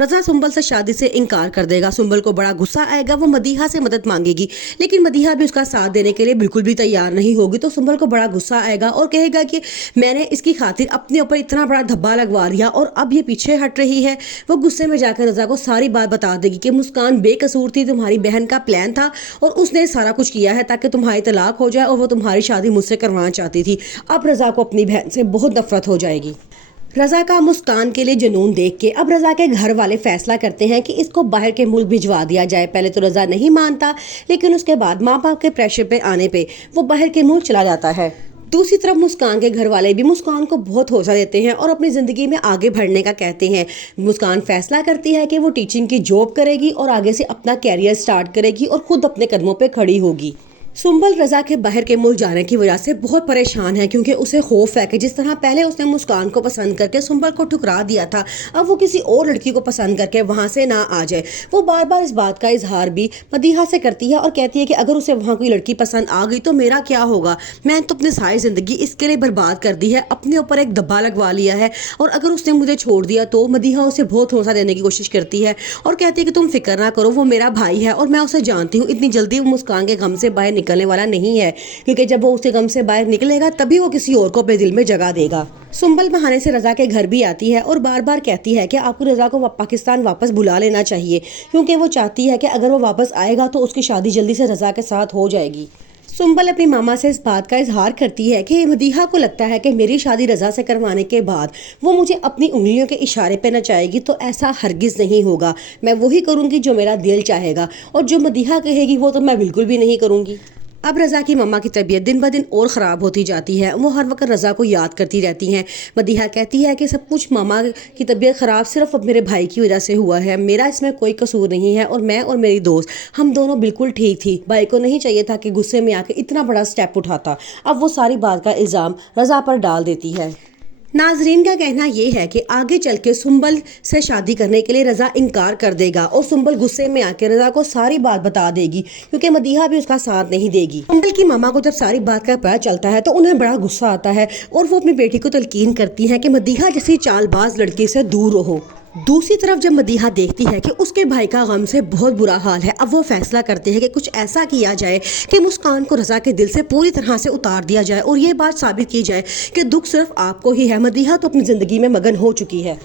रजा सुंबल से शादी से इनकार कर देगा। सुंबल को बड़ा गुस्सा आएगा, वो मदीहा से मदद मांगेगी, लेकिन मदीहा भी उसका साथ देने के लिए बिल्कुल भी तैयार नहीं होगी। तो सुंबल को बड़ा गुस्सा आएगा और कहेगा कि मैंने इसकी खातिर अपने ऊपर इतना बड़ा धब्बा लगवा दिया और अब ये पीछे हट रही है। वो गुस्से में जाकर रजा को सारी बात बता देगी कि मुस्कान बेकसूर थी, तुम्हारी बहन का प्लान था और उसने सारा कुछ किया है ताकि तुम्हारी तलाक हो जाए और वो तुम्हारी शादी मुझसे करवाना चाहती थी। अब रजा को अपनी बहन से बहुत नफरत हो जाएगी। रजा का मुस्कान के लिए जुनून देख के अब रजा के घर वाले फैसला करते हैं कि इसको बाहर के मुल्क भिजवा दिया जाए। पहले तो रजा नहीं मानता, लेकिन उसके बाद माँ बाप के प्रेशर पे आने पे वो बाहर के मुल्क चला जाता है। दूसरी तरफ मुस्कान के घर वाले भी मुस्कान को बहुत हौसला देते हैं और अपनी ज़िंदगी में आगे बढ़ने का कहते हैं। मुस्कान फैसला करती है कि वो टीचिंग की जॉब करेगी और आगे से अपना कैरियर स्टार्ट करेगी और खुद अपने कदमों पे खड़ी होगी। सुंबल रजा के बाहर के मुल्क जाने की वजह से बहुत परेशान है, क्योंकि उसे खौफ है कि जिस तरह पहले उसने मुस्कान को पसंद करके सुंबल को ठुकरा दिया था, अब वो किसी और लड़की को पसंद करके वहाँ से ना आ जाए। वो बार बार इस बात का इजहार भी मदीहा से करती है और कहती है कि अगर उसे वहाँ कोई लड़की पसंद आ गई तो मेरा क्या होगा। मैंने तो अपनी सारी ज़िंदगी इसके लिए बर्बाद कर दी है, अपने ऊपर एक धब्बा लगवा लिया है, और अगर उसने मुझे छोड़ दिया तो मदीहा उसे बहुत हौसला देने की कोशिश करती है और कहती है कि तुम फिक्र ना करो, वो मेरा भाई है और मैं उसे जानती हूँ, इतनी जल्दी वो मुस्कान के गम से बाहर निकलने वाला नहीं है, क्योंकि जब वो उसके गम से बाहर निकलेगा तभी वो किसी और को अपने दिल में जगह देगा। सुंबल बहाने से रजा के घर भी आती है और बार बार कहती है कि आपको रजा को पाकिस्तान वापस बुला लेना चाहिए, क्योंकि वो चाहती है कि अगर वो वापस आएगा तो उसकी शादी जल्दी से रजा के साथ हो जाएगी। सुंबल अपनी मामा से इस बात का इजहार करती है कि मदीहा को लगता है कि मेरी शादी रजा से करवाने के बाद वो मुझे अपनी उंगलियों के इशारे पे नचाएगी, तो ऐसा हरगिज़ नहीं होगा। मैं वही करूँगी जो मेरा दिल चाहेगा, और जो मदीहा कहेगी वो तो मैं बिल्कुल भी नहीं करूँगी। अब रजा की मम्मा की तबीयत दिन ब दिन और ख़राब होती जाती है। वो हर वक्त रजा को याद करती रहती हैं। मदीहा कहती है कि सब कुछ मामा की तबीयत ख़राब सिर्फ अब मेरे भाई की वजह से हुआ है, मेरा इसमें कोई कसूर नहीं है, और मैं और मेरी दोस्त हम दोनों बिल्कुल ठीक थी। भाई को नहीं चाहिए था कि गुस्से में आके इतना बड़ा स्टेप उठाता। अब वो सारी बात का इल्ज़ाम रजा पर डाल देती है। नाजरीन का कहना ये है कि आगे चल के सुंबल से शादी करने के लिए रजा इनकार कर देगा और सुंबल गुस्से में आके रजा को सारी बात बता देगी, क्योंकि मदीहा भी उसका साथ नहीं देगी। सुंबल की मामा को जब सारी बात का पता चलता है तो उन्हें बड़ा गुस्सा आता है और वो अपनी बेटी को तलकीन करती है कि मदीहा जैसी चालबाज लड़की से दूर रहो। दूसरी तरफ जब मदीहा देखती है कि उसके भाई का गम से बहुत बुरा हाल है, अब वो फैसला करते हैं कि कुछ ऐसा किया जाए कि मुस्कान को रजा के दिल से पूरी तरह से उतार दिया जाए और ये बात साबित की जाए कि दुख सिर्फ आपको ही है, मदीहा तो अपनी ज़िंदगी में मगन हो चुकी है।